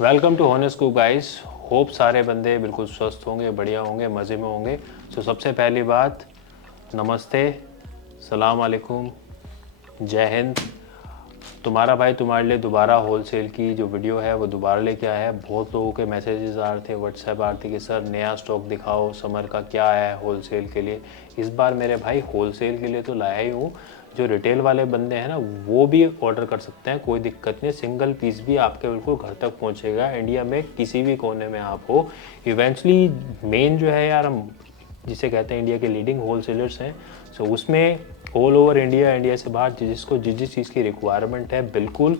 Welcome to हॉनेस्कूप guys. Hope सारे बंदे बिल्कुल स्वस्थ होंगे, बढ़िया होंगे, मज़े में होंगे। सो सबसे पहली बात, नमस्ते, सलाम अलैकुम, जय हिंद। तुम्हारा भाई तुम्हारे लिए दोबारा होलसेल की जो वीडियो है वो दोबारा लेके आया है। बहुत लोगों के मैसेजेस आ रहे थे, व्हाट्सएप आ रहे थे कि सर नया स्टॉक दिखाओ, समर का क्या आया है होलसेल के लिए। इस बार मेरे भाई होलसेल के लिए तो लाया ही हूँ। जो रिटेल वाले बंदे हैं ना वो भी ऑर्डर कर सकते हैं, कोई दिक्कत नहीं। सिंगल पीस भी आपके बिल्कुल घर तक पहुँचेगा, इंडिया में किसी भी कोने में आप हो। इवेंचुअली मेन जो है यार, हम जिसे कहते हैं इंडिया के लीडिंग होलसेलर्स हैं। सो उसमें ऑल ओवर इंडिया, इंडिया से बाहर जिसको जिस चीज़ की रिक्वायरमेंट है बिल्कुल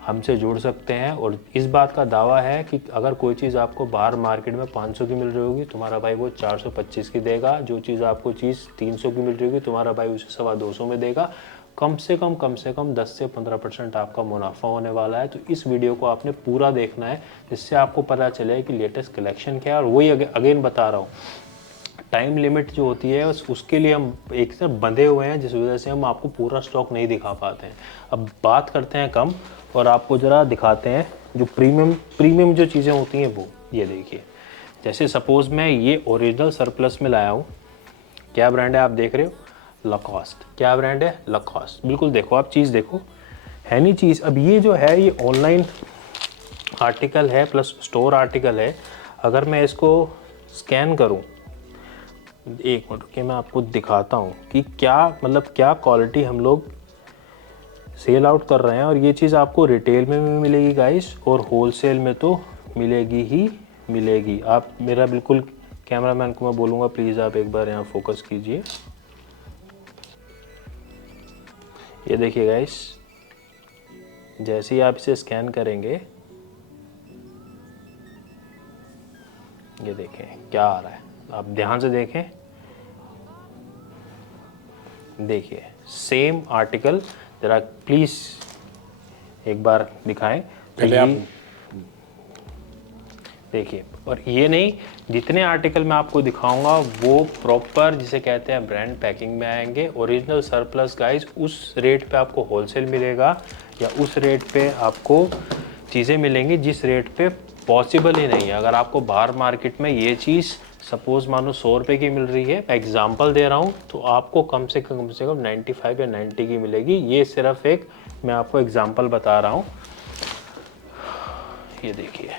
हमसे जुड़ सकते हैं। और इस बात का दावा है कि अगर कोई चीज़ आपको बाहर मार्केट में 500 की मिल रही होगी, तुम्हारा भाई वो 425 की देगा। जो चीज़ आपको 300 की मिल रही होगी, तुम्हारा भाई उसे 225 में देगा। कम से कम 10 से 15% आपका मुनाफा होने वाला है। तो इस वीडियो को आपने पूरा देखना है, जिससे आपको पता चले कि लेटेस्ट कलेक्शन क्या है। और वही अगेन बता रहा हूँ, टाइम लिमिट जो होती है उसके लिए हम एक तरफ बंधे हुए हैं, जिस वजह से हम आपको पूरा स्टॉक नहीं दिखा पाते हैं। अब बात करते हैं कम और आपको ज़रा दिखाते हैं जो प्रीमियम जो चीज़ें होती हैं वो। ये देखिए, जैसे सपोज़ मैं ये ओरिजिनल सरप्लस में लाया हूँ। क्या ब्रांड है आप देख रहे हो? लकॉस्ट। क्या ब्रांड है? लकॉस्ट। बिल्कुल देखो, आप चीज़ देखो, है नहीं चीज़। अब ये जो है ये ऑनलाइन आर्टिकल है प्लस स्टोर आर्टिकल है। अगर मैं इसको स्कैन करूँ, एक मिनट रुकिए, मैं आपको दिखाता हूँ कि क्या मतलब क्या क्वालिटी हम लोग सेल आउट कर रहे हैं। और ये चीज़ आपको रिटेल में भी मिलेगी गाइस, और होलसेल में तो मिलेगी ही मिलेगी। आप मेरा बिल्कुल, कैमरामैन को मैं बोलूँगा प्लीज़ आप एक बार यहाँ फोकस कीजिए। ये देखिए गाइस, जैसे ही आप इसे स्कैन करेंगे, ये देखें क्या आ रहा है। आप ध्यान से देखें, देखिए सेम आर्टिकल, ज़रा प्लीज़ एक बार दिखाएं। तो पहले ये आप देखिए, और ये नहीं, जितने आर्टिकल मैं आपको दिखाऊंगा वो प्रॉपर जिसे कहते हैं ब्रांड पैकिंग में आएंगे। ओरिजिनल सरप्लस गाइस, उस रेट पे आपको होलसेल मिलेगा या उस रेट पे आपको चीज़ें मिलेंगी जिस रेट पे पॉसिबल ही नहीं है। अगर आपको बाहर मार्केट में ये चीज़ सपोज मानो 100 रुपये की मिल रही है, मैं एग्जांपल दे रहा हूँ, तो आपको कम से कम 95 या 90 की मिलेगी। ये सिर्फ एक मैं आपको एग्जांपल बता रहा हूँ। ये देखिए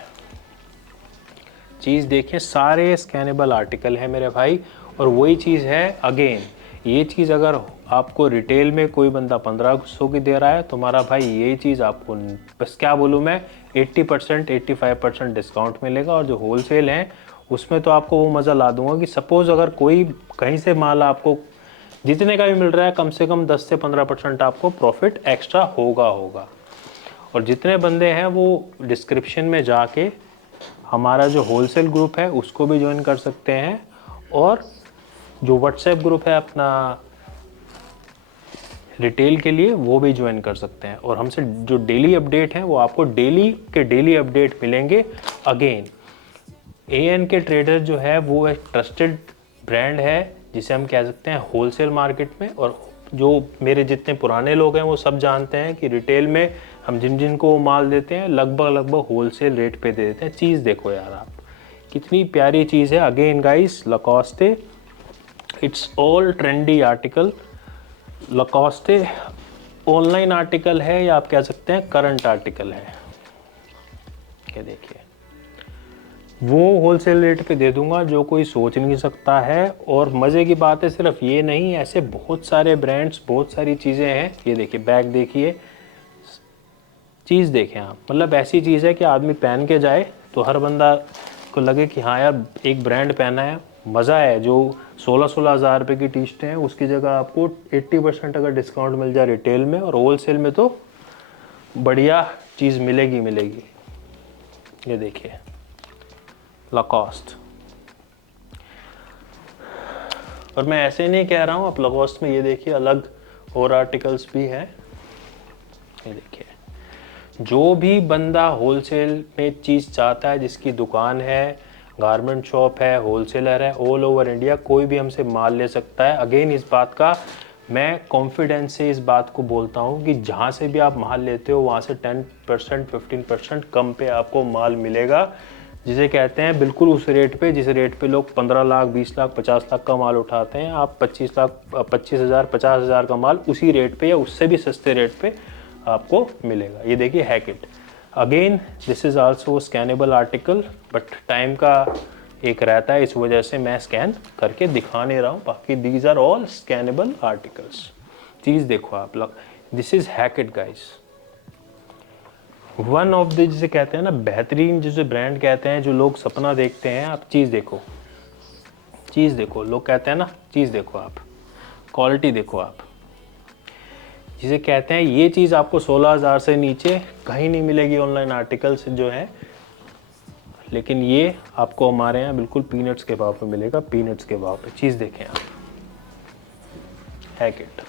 चीज़, देखिए सारे स्कैनेबल आर्टिकल है मेरे भाई। और वही चीज़ है अगेन, ये चीज़ अगर आपको रिटेल में कोई बंदा 1500 की दे रहा है, तुम्हारा भाई ये चीज़ आपको बस क्या बोलूँ मैं, 80% 85% डिस्काउंट मिलेगा। और जो होलसेल है उसमें तो आपको वो मज़ा ला दूंगा कि सपोज़ अगर कोई कहीं से माल आपको जितने का भी मिल रहा है, कम से कम 10 से 15% आपको प्रॉफिट एक्स्ट्रा होगा। और जितने बंदे हैं वो डिस्क्रिप्शन में जाके हमारा जो होलसेल ग्रुप है उसको भी ज्वाइन कर सकते हैं, और जो व्हाट्सएप ग्रुप है अपना रिटेल के लिए वो भी ज्वाइन कर सकते हैं। और हमसे जो डेली अपडेट है वो आपको डेली अपडेट मिलेंगे। अगेन एएन के ट्रेडर जो है वो एक ट्रस्टेड ब्रांड है, जिसे हम कह सकते हैं होलसेल मार्केट में। और जो मेरे जितने पुराने लोग हैं वो सब जानते हैं कि रिटेल में हम जिन को माल देते हैं लगभग होलसेल रेट पे दे देते हैं। चीज़ देखो यार आप, कितनी प्यारी चीज़ है। Again guys, Lacoste, it's all trendy article. Lacoste online article है या आप कह सकते हैं करंट आर्टिकल है। ये देखिए, वो होलसेल रेट पे दे दूंगा जो कोई सोच नहीं सकता है। और मज़े की बात है, सिर्फ ये नहीं, ऐसे बहुत सारे ब्रांड्स, बहुत सारी चीज़ें हैं। ये देखिए बैग देखिए, चीज़ देखें आप, मतलब ऐसी चीज़ है कि आदमी पहन के जाए तो हर बंदा को लगे कि हाँ यार एक ब्रांड पहना है, मज़ा है। जो 16-16 हज़ार रुपये की टी शर्टें हैं उसकी जगह आपको 80% अगर डिस्काउंट मिल जाए रिटेल में, और होलसेल में तो बढ़िया चीज़ मिलेगी। ये देखिए लकॉस्ट। और मैं ऐसे नहीं कह रहा हूँ, आप लकॉस्ट में ये देखिए अलग और आर्टिकल्स भी हैं। ये देखिए, जो भी बंदा होलसेल में चीज़ चाहता है, जिसकी दुकान है, गारमेंट शॉप है, होलसेलर है, ऑल ओवर इंडिया कोई भी हमसे माल ले सकता है। अगेन इस बात का मैं कॉन्फिडेंस से इस बात को बोलता हूँ कि जहाँ से भी आप माल लेते हो वहाँ से 10% 15% कम पे आपको माल मिलेगा, जिसे कहते हैं बिल्कुल उस रेट पे जिस रेट पे लोग 15 लाख 20 लाख 50 लाख का माल उठाते हैं, आप 25,000 50,000 का माल उसी रेट पे या उससे भी सस्ते रेट पे आपको मिलेगा। ये देखिए Hackett. Again this is also scannable article, but time का एक रहता है, इस वजह से मैं स्कैन करके दिखा नहीं रहा हूँ। बाकी these are all scannable articles. चीज़ देखो आप लोग, this is Hackett guys. One of the, जिसे कहते हैं ना बेहतरीन, जिसे ब्रांड कहते हैं, जो लोग सपना देखते हैं। आप चीज़ देखो, चीज़ देखो, लोग कहते हैं ना चीज़ देखो, आप क्वालिटी देखो, आप जिसे कहते हैं ये चीज़ आपको 16,000 से नीचे कहीं नहीं मिलेगी ऑनलाइन आर्टिकल्स जो है, लेकिन ये आपको हमारे यहाँ बिल्कुल पीनट्स के भाव पे मिलेगा, पीनट्स के भाव पे। चीज़ देखें आप, हैकिट।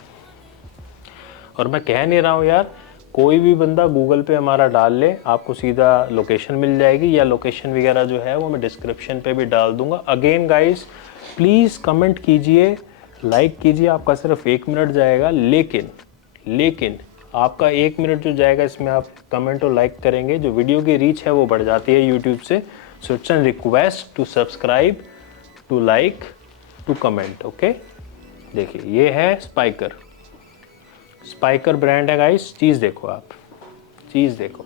और मैं कह नहीं रहा हूँ यार, कोई भी बंदा गूगल पे हमारा डाल ले, आपको सीधा लोकेशन मिल जाएगी, या लोकेशन वगैरह जो है वो मैं डिस्क्रिप्शन पे भी डाल दूंगा। अगेन गाइस प्लीज़ कमेंट कीजिए, लाइक कीजिए, आपका सिर्फ 1 मिनट जाएगा, लेकिन आपका 1 मिनट जो जाएगा इसमें आप कमेंट और लाइक करेंगे, जो वीडियो की रीच है वो बढ़ जाती है यूट्यूब से। So it's an request to subscribe, to like, to comment. Okay, देखिए ये है स्पाइकर, स्पाइकर ब्रांड है गाइस। चीज़ देखो आप, चीज़ देखो,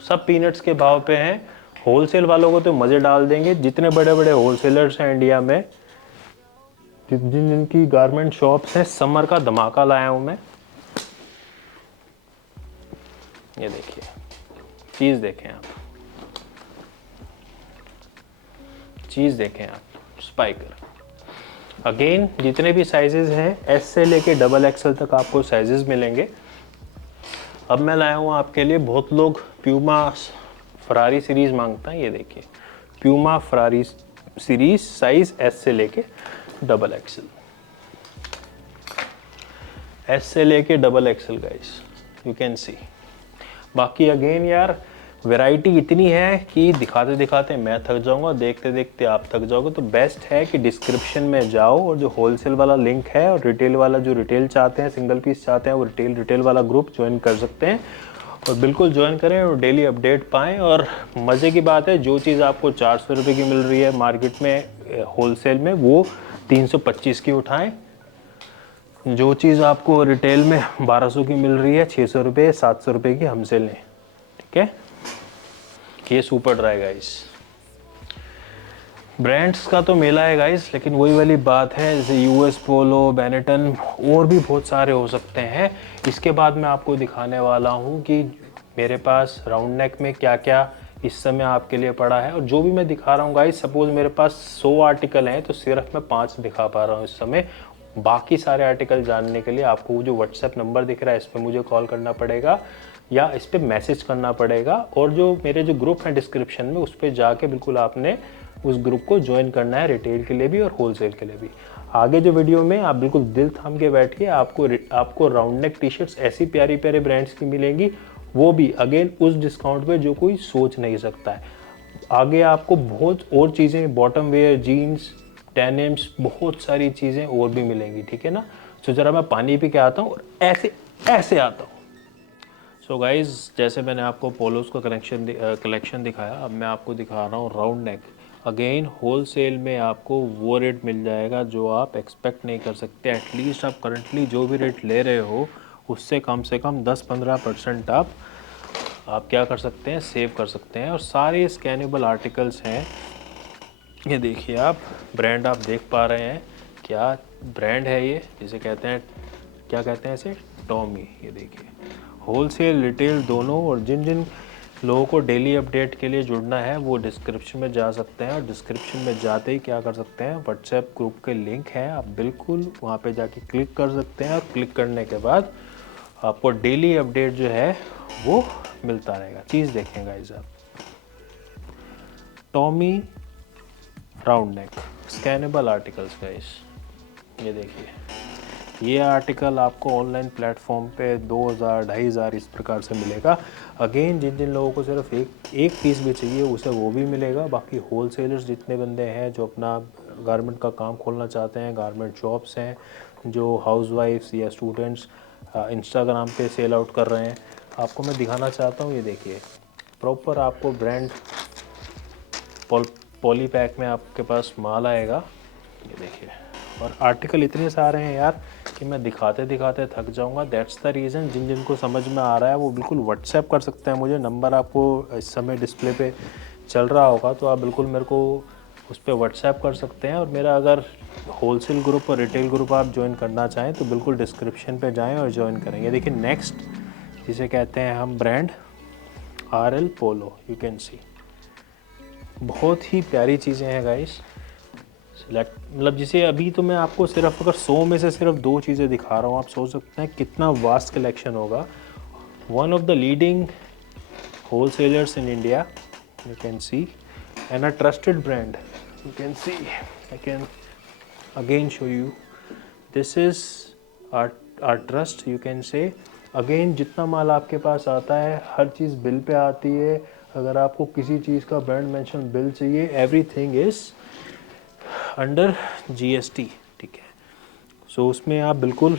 सब पीनट्स के भाव पे हैं। होलसेल वालों को तो मज़े डाल देंगे, जितने बड़े बड़े होलसेलर्स हैं इंडिया में, जिन जिनकी गारमेंट शॉप्स हैं, समर का धमाका लाया हूँ मैं। ये देखिए, चीज़ देखें आप, चीज़ देखें आप, स्पाइकर। अगेन जितने भी साइजेस हैं, एस से लेके डबल एक्सल तक आपको साइजेस मिलेंगे। अब मैं लाया हूँ आपके लिए, बहुत लोग प्यूमा फरारी सीरीज़ मांगता है, ये देखिए Puma Ferrari series, size S से लेके डबल एक्सल, एस से लेके double axle guys, you can सी। बाकी अगेन यार वैरायटी इतनी है कि दिखाते दिखाते मैं थक जाऊंगा, देखते देखते आप थक जाओगे। तो बेस्ट है कि डिस्क्रिप्शन में जाओ और जो होलसेल वाला लिंक है, और रिटेल वाला जो रिटेल चाहते हैं, सिंगल पीस चाहते हैं, वो रिटेल वाला ग्रुप ज्वाइन कर सकते हैं। और बिल्कुल ज्वाइन करें और डेली अपडेट पाएँ। और मज़े की बात है, जो चीज़ आपको 400 रुपये की मिल रही है मार्केट में होलसेल में, वो 325 की उठाएँ। जो चीज़ आपको रिटेल में 1200 की मिल रही है, 600 रुपये 700 रुपये की हमसे लें, ठीक है। ये सुपर ड्राई गाइस, ब्रांड्स का तो मेला है गाइस, लेकिन वही वाली बात है, जैसे यूएस पोलो, बेनेटन, और भी बहुत सारे हो सकते हैं। इसके बाद मैं आपको दिखाने वाला हूँ कि मेरे पास राउंड नेक में क्या क्या इस समय आपके लिए पड़ा है। और जो भी मैं दिखा रहा हूँ गाइस, सपोज मेरे पास 100 आर्टिकल हैं तो सिर्फ मैं 5 दिखा पा रहा हूँ इस समय। बाकी सारे आर्टिकल जानने के लिए आपको जो व्हाट्सएप नंबर दिख रहा है, इस पर मुझे कॉल करना पड़ेगा या इस पर मैसेज करना पड़ेगा। और जो मेरे जो ग्रुप है डिस्क्रिप्शन में, उस पर जाके बिल्कुल आपने उस ग्रुप को ज्वाइन करना है, रिटेल के लिए भी और होलसेल के लिए भी। आगे जो वीडियो में आप बिल्कुल दिल थाम के बैठिए, आपको राउंड नेक टी शर्ट्स ऐसी प्यारी प्यारे ब्रांड्स की मिलेंगी, वो भी अगेन उस डिस्काउंट पे जो कोई सोच नहीं सकता है। आगे आपको बहुत और चीज़ें, बॉटम वेयर, जीन्स, डेनिम्स, बहुत सारी चीज़ें और भी मिलेंगी, ठीक है ना। सो ज़रा मैं पानी पी के आता हूँ और ऐसे आता हूँ। सो गाइज़, जैसे मैंने आपको पोलोस का कलेक्शन दिखाया, अब मैं आपको दिखा रहा हूँ राउंड नेक। अगेन होलसेल में आपको वो रेट मिल जाएगा जो आप एक्सपेक्ट नहीं कर सकते। एटलीस्ट आप करंटली जो भी रेट ले रहे हो, उससे कम से कम 10-15% आप क्या कर सकते हैं, सेव कर सकते हैं। और सारे स्कैनेबल आर्टिकल्स हैं। ये देखिए आप, ब्रांड आप देख पा रहे हैं, क्या ब्रांड है ये, जिसे कहते हैं, क्या कहते हैं इसे, टॉमी। ये देखिए, होलसेल रिटेल दोनों। और जिन जिन लोगों को डेली अपडेट के लिए जुड़ना है, वो डिस्क्रिप्शन में जा सकते हैं। और डिस्क्रिप्शन में जाते ही क्या कर सकते हैं, व्हाट्सएप ग्रुप के लिंक है, आप बिल्कुल वहाँ पे जाके क्लिक कर सकते हैं। और क्लिक करने के बाद आपको डेली अपडेट जो है वो मिलता रहेगा। चीज़ देखें गाइस आप, Tommy round neck scannable articles guys, ये देखिए ये आर्टिकल आपको ऑनलाइन प्लेटफॉर्म पे 2000 2500 इस प्रकार से मिलेगा। अगेन जिन जिन लोगों को सिर्फ एक पीस भी चाहिए उसे वो भी मिलेगा। बाकी होलसेलर्स जितने बंदे हैं जो अपना गारमेंट का काम खोलना चाहते हैं, गारमेंट शॉप्स हैं, जो हाउसवाइफ्स या स्टूडेंट्स इंस्टाग्राम पे सेल आउट कर रहे हैं, आपको मैं दिखाना चाहता हूँ। ये देखिए प्रॉपर आपको ब्रांड पॉली पैक में आपके पास माल आएगा। ये देखिए, और आर्टिकल इतने सारे हैं यार कि मैं दिखाते दिखाते थक जाऊंगा। That's the reason. जिन जिनको समझ में आ रहा है वो बिल्कुल व्हाट्सएप कर सकते हैं मुझे। नंबर आपको इस समय डिस्प्ले पे चल रहा होगा, तो आप बिल्कुल मेरे को उस पर व्हाट्सएप कर सकते हैं। और मेरा अगर होलसेल ग्रुप और रिटेल ग्रुप आप ज्वाइन करना चाहें तो बिल्कुल डिस्क्रिप्शन पे जाएं और ज्वाइन करें। ये देखिए नेक्स्ट, जिसे कहते हैं हम brand RL polo, you can सी। बहुत ही प्यारी चीज़ें हैं गाइस। मतलब जिसे अभी तो मैं आपको सिर्फ अगर 100 में से सिर्फ 2 चीज़ें दिखा रहा हूँ, आप सोच सकते हैं कितना वास्ट कलेक्शन होगा। One of the leading wholesalers in India, you can see, and a trusted brand, you can see. I can again show you, this is our trust, you can say. Again जितना माल आपके पास आता है हर चीज़ bill pay आती है। अगर आपको किसी चीज़ का ब्रांड मेंशन बिल चाहिए, एवरीथिंग इज़ अंडर GST, ठीक है। सो उसमें आप बिल्कुल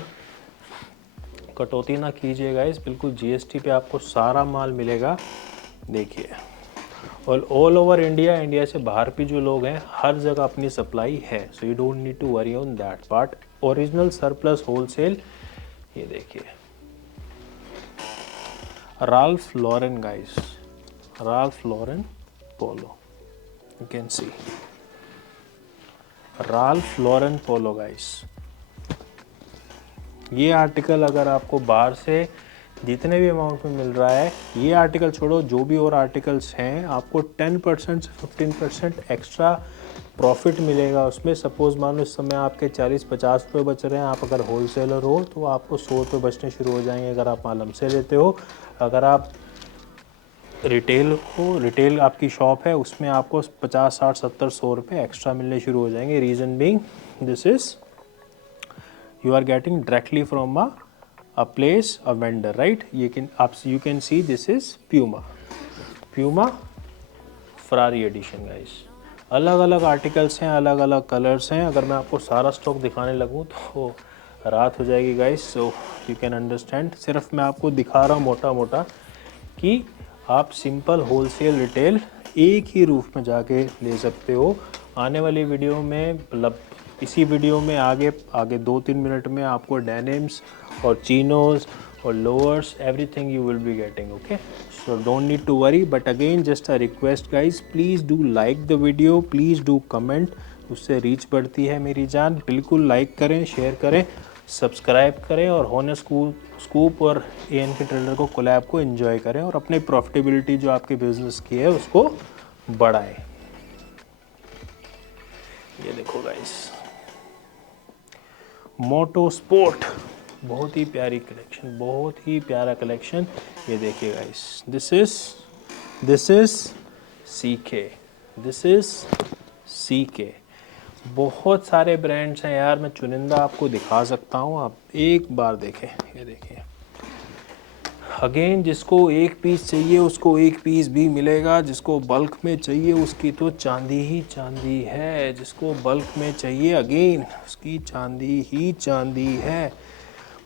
कटौती ना कीजिएगा, इस बिल्कुल GST पे आपको सारा माल मिलेगा। देखिए, और ऑल ओवर इंडिया, इंडिया से बाहर भी जो लोग हैं हर जगह अपनी सप्लाई है। So you don't need to worry on that part. Original surplus wholesale. ये देखिए Ralph Lauren guys, Ralph Lauren Polo, you can see Ralph Lauren Polo guys. ये आर्टिकल अगर आपको बाहर से जितने भी अमाउंट में मिल रहा है, ये आर्टिकल छोड़ो जो भी और आर्टिकल्स हैं, आपको 10% से 15% एक्स्ट्रा प्रॉफिट मिलेगा उसमें। सपोज मान लो इस समय आपके 40-50 रुपये बच रहे हैं, आप अगर होलसेलर हो तो आपको 100 रुपये बचने शुरू हो जाएंगे अगर आप माल हमसे लेते हो। अगर आप रिटेल हो, रिटेल आपकी शॉप है, उसमें आपको 50, 60, 70, 100 रुपये एक्स्ट्रा मिलने शुरू हो जाएंगे। Reason being this is you are getting directly from a place, a vendor, right? You can see this is Puma Ferrari edition guys। अलग अलग आर्टिकल्स हैं, अलग अलग कलर्स हैं। अगर मैं आपको सारा स्टॉक दिखाने लगूँ तो रात हो जाएगी guys. So you can understand. सिर्फ मैं आपको दिखा रहा हूँ मोटा मोटा कि आप सिंपल होलसेल रिटेल एक ही रूफ में जाके ले सकते हो। आने वाली वीडियो में, मतलब इसी वीडियो में आगे 2-3 मिनट में आपको डेनिम्स और चीनोज और lowers, everything you will be getting, okay. So don't need to worry, but again just a request guys, please do like the video, please do comment, उससे रीच बढ़ती है मेरी जान। बिल्कुल लाइक करें, शेयर करें, सब्सक्राइब करें, और होने स्कूप और ANK ट्रेडर को कोलैब को एंजॉय करें, और अपने प्रॉफिटेबिलिटी जो आपके बिजनेस की है उसको बढ़ाएं। ये देखो गाइस, मोटो स्पोर्ट, बहुत ही प्यारी कलेक्शन, बहुत ही प्यारा कलेक्शन। ये देखिए गाइस, दिस इज CK। बहुत सारे ब्रांड्स हैं यार, मैं चुनिंदा आपको दिखा सकता हूँ, आप एक बार देखें। ये देखिए, अगेन जिसको एक पीस चाहिए उसको एक पीस भी मिलेगा, जिसको बल्क में चाहिए उसकी तो चांदी ही चांदी है। जिसको बल्क में चाहिए अगेन उसकी चांदी ही चांदी है।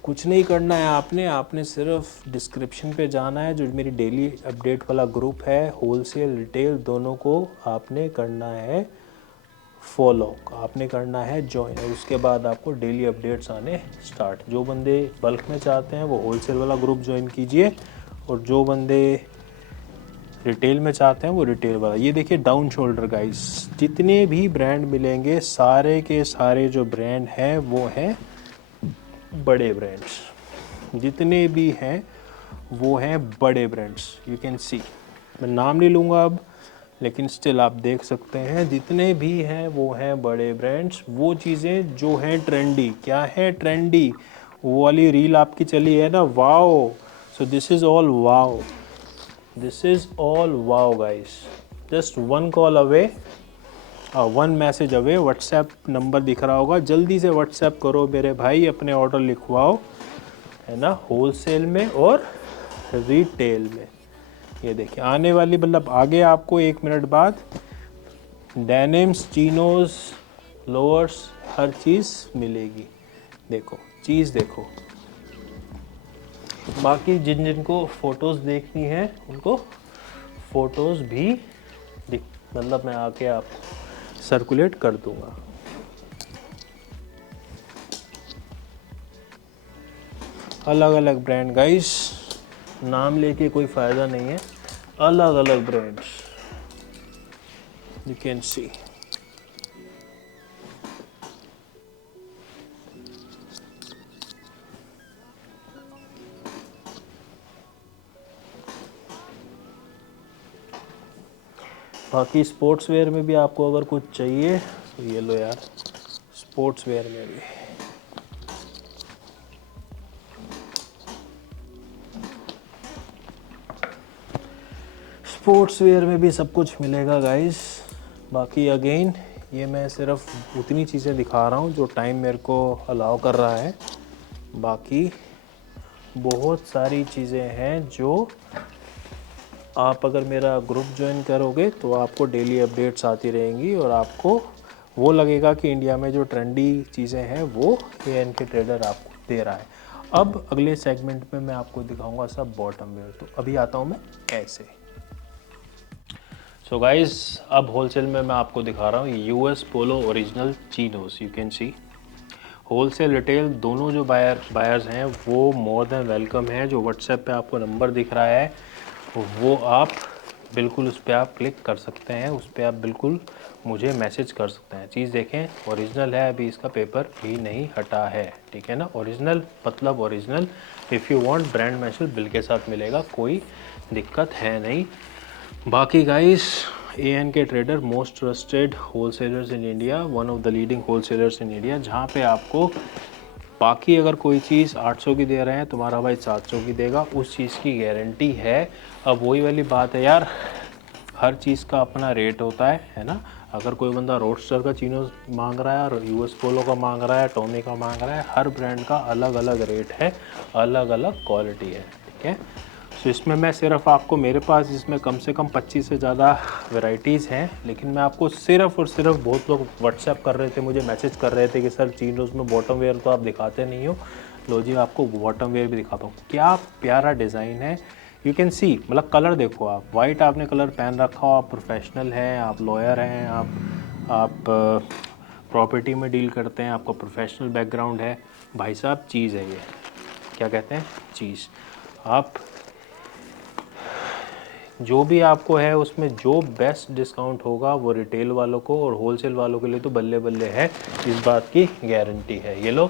कुछ नहीं करना है आपने सिर्फ डिस्क्रिप्शन पे जाना है, जो मेरी डेली अपडेट वाला ग्रुप है, होलसेल रिटेल दोनों को आपने करना है फॉलो, आपने करना है ज्वाइन, और उसके बाद आपको डेली अपडेट्स आने स्टार्ट। जो बंदे बल्क में चाहते हैं वो होलसेल वाला ग्रुप ज्वाइन कीजिए, और जो बंदे रिटेल में चाहते हैं वो रिटेल वाला। ये देखिए डाउन शोल्डर गाइस, जितने भी ब्रांड मिलेंगे सारे के सारे जो ब्रांड हैं वो हैं बड़े ब्रांड्स, जितने भी हैं वो हैं बड़े ब्रांड्स। यू कैन सी, मैं नाम नहीं लूँगा अब, लेकिन स्टिल आप देख सकते हैं जितने भी हैं वो हैं बड़े ब्रांड्स। वो चीज़ें जो हैं ट्रेंडी, क्या है ट्रेंडी, वो वाली रील आपकी चली है ना, wow. So this is all wow, this is all wow guys. Just one call away 1 message away, WhatsApp number दिख रहा होगा, जल्दी से व्हाट्सएप करो मेरे भाई, अपने ऑर्डर लिखवाओ, है ना, होलसेल में और रिटेल में। ये देखिए आने वाली, मतलब आगे आपको 1 मिनट बाद डेनिम्स, चीनोज, लोअर्स, हर चीज़ मिलेगी। देखो चीज़ देखो। बाकी जिन जिनको फ़ोटोज़ देखनी है उनको फ़ोटोज़ भी मतलब मैं आके आपको सर्कुलेट कर दूंगा। अलग अलग ब्रांड गाइस, नाम लेके कोई फ़ायदा नहीं है, अलग अलग ब्रांड्स यू कैन सी। बाकी स्पोर्ट्स वेयर में भी आपको अगर कुछ चाहिए तो ये लो यार, स्पोर्ट्स वेयर में भी सब कुछ मिलेगा गाइस। बाकी अगेन ये मैं सिर्फ उतनी चीज़ें दिखा रहा हूँ जो टाइम मेरे को अलाउ कर रहा है, बाकी बहुत सारी चीज़ें हैं जो आप अगर मेरा ग्रुप ज्वाइन करोगे तो आपको डेली अपडेट्स आती रहेंगी और आपको वो लगेगा कि इंडिया में जो ट्रेंडी चीज़ें हैं वो ANK ट्रेडर आपको दे रहा है। अब अगले सेगमेंट में मैं आपको दिखाऊंगा सब बॉटम वेयर। तो अभी आता हूँ मैं ऐसे। सो गाइस अब होलसेल में मैं आपको दिखा रहा हूँ US polo original chinos. You can C wholesale retail दोनों जो बायर्स हैं वो मोर देन वेलकम है। जो व्हाट्सएप पे आपको नंबर दिख रहा है वो आप बिल्कुल उस पर आप क्लिक कर सकते हैं, उस पर आप बिल्कुल मुझे मैसेज कर सकते हैं। चीज़ देखें ओरिजिनल है, अभी इसका पेपर भी नहीं हटा है, ठीक है ना। ओरिजिनल मतलब original. If you want brand mention bill के साथ मिलेगा, कोई दिक्कत है नहीं। बाकी guys ANK trader most trusted wholesalers in India, one of the leading wholesalers in India, जहाँ पे आपको बाकी अगर कोई चीज़ 800 की दे रहे हैं तुम्हारा भाई 700 की देगा, उस चीज़ की गारंटी है। अब वही वाली बात है यार, हर चीज़ का अपना रेट होता है ना। अगर कोई बंदा रोडस्टर का चीनो मांग रहा है और US पोलो का मांग रहा है, टॉमी का मांग रहा है, हर ब्रांड का अलग अलग रेट है, अलग अलग क्वालिटी है, ठीक है। तो इसमें मैं सिर्फ आपको, मेरे पास इसमें कम से कम 25 से ज़्यादा वैरायटीज़ हैं, लेकिन मैं आपको सिर्फ और सिर्फ, बहुत लोग व्हाट्सएप कर रहे थे, मुझे मैसेज कर रहे थे कि सर चीनोज़ में बॉटम वेयर तो आप दिखाते नहीं हो, लो जी आपको बॉटम वेयर भी दिखाता हूँ। क्या प्यारा डिज़ाइन है, यू कैन सी। मतलब कलर देखो आप, वाइट आपने कलर पहन रखा हो, आप प्रोफेशनल हैं, आप लॉयर हैं, आप प्रॉपर्टी में डील करते हैं, आपका प्रोफेशनल बैकग्राउंड है, भाई साहब चीज़ है ये, क्या कहते हैं, चीज़। आप जो भी आपको है उसमें जो बेस्ट डिस्काउंट होगा वो रिटेल वालों को और होलसेल वालों के लिए तो बल्ले बल्ले है, इस बात की गारंटी है। ये लो,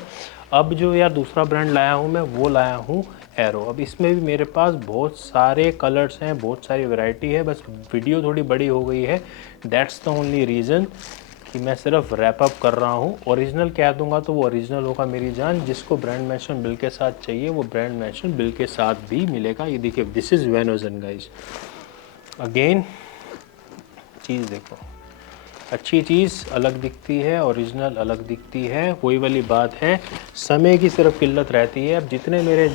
अब जो यार दूसरा ब्रांड लाया हूँ मैं, वो लाया हूँ एरो। अब इसमें भी मेरे पास बहुत सारे कलर्स हैं, बहुत सारी वैरायटी है, बस वीडियो थोड़ी बड़ी हो गई है, दैट्स द ओनली रीज़न कि मैं सिर्फ रैप अप कर रहा हूँ। ओरिजिनल कह दूंगा तो वो ओरिजिनल होगा मेरी जान, जिसको ब्रांड मेंशन बिल के साथ चाहिए वो ब्रांड मेंशन बिल के साथ भी मिलेगा। ये देखिए, this is Van Heusen guys. Again चीज़ देखो, अच्छी चीज़ अलग दिखती है, ओरिजिनल अलग दिखती है, वही वाली बात है, समय की सिर्फ किल्लत रहती है। अब जितने मेरे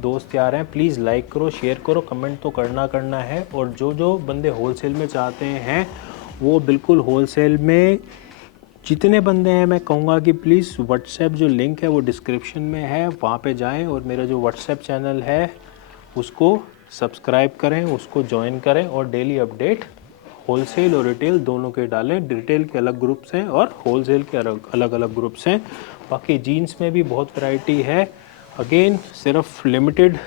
दोस्त यार हैं प्लीज़ लाइक करो, शेयर करो, कमेंट तो करना है। और जो बंदे होलसेल में चाहते हैं वो बिल्कुल होलसेल में, जितने बंदे हैं मैं कहूँगा कि प्लीज़ व्हाट्सएप जो लिंक है वो डिस्क्रिप्शन में है, वहाँ पे जाएं और मेरा जो व्हाट्सएप चैनल है उसको सब्सक्राइब करें, उसको ज्वाइन करें और डेली अपडेट होलसेल और रिटेल दोनों के डालें। रिटेल के अलग ग्रुप्स हैं और होलसेल के अलग अलग ग्रुप्स हैं। बाकी जीन्स में भी बहुत वैरायटी है, अगेन सिर्फ लिमिटेड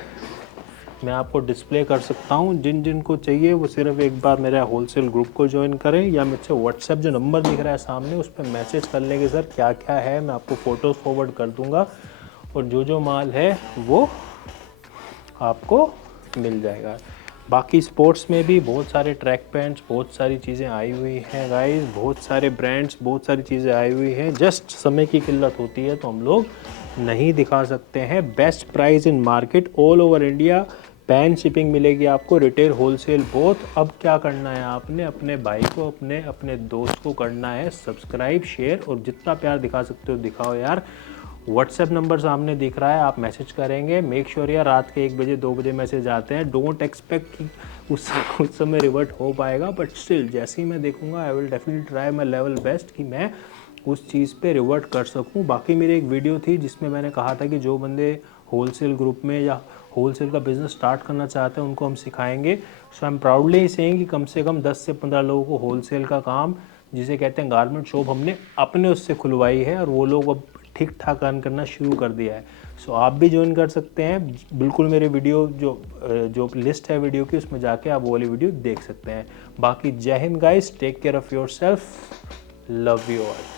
मैं आपको डिस्प्ले कर सकता हूँ। जिन जिन को चाहिए वो सिर्फ एक बार मेरा होलसेल ग्रुप को ज्वाइन करें या मुझसे व्हाट्सएप जो नंबर दिख रहा है सामने उस पर मैसेज कर लेंगे, सर क्या क्या है, मैं आपको फ़ोटोज़ फॉरवर्ड कर दूँगा और जो माल है वो आपको मिल जाएगा। बाकी स्पोर्ट्स में भी बहुत सारे ट्रैक पैंट्स, बहुत सारी चीज़ें आई हुई हैं गाइस, बहुत सारे ब्रांड्स, बहुत सारी चीज़ें आई हुई हैं। जस्ट समय की किल्लत होती है तो हम लोग नहीं दिखा सकते हैं। Best price in market all over India, pan shipping मिलेगी आपको, रिटेल होलसेल बोथ। अब क्या करना है आपने, अपने भाई को अपने दोस्त को करना है सब्सक्राइब, शेयर, और जितना प्यार दिखा सकते हो दिखाओ यार। व्हाट्सएप नंबर सामने दिख रहा है, आप मैसेज करेंगे। मेक श्योर यार रात के 1 बजे 2 बजे मैसेज आते हैं। डोंट एक्सपेक्ट कि उस समय रिवर्ट हो पाएगा, बट स्टिल जैसे ही मैं देखूंगा I will definitely try my level best कि मैं उस चीज़ पे रिवर्ट कर सकूं। बाकी मेरी एक वीडियो थी जिसमें मैंने कहा था कि जो बंदे होलसेल ग्रुप में या होलसेल का बिज़नेस स्टार्ट करना चाहते हैं उनको हम सिखाएंगे। सो आई एम प्राउडली सेइंग कि कम से कम 10 से 15 लोगों को होलसेल का काम, जिसे कहते हैं गारमेंट शॉप, हमने अपने उससे खुलवाई है और वो लोग अब ठीक ठाक अर्न करना शुरू कर दिया है। सो आप भी ज्वाइन कर सकते हैं बिल्कुल। मेरे वीडियो जो लिस्ट है वीडियो की, उसमें जाके आप वो वाली वीडियो देख सकते हैं। बाकी जय हिंद guys, take care of yourself, love you all.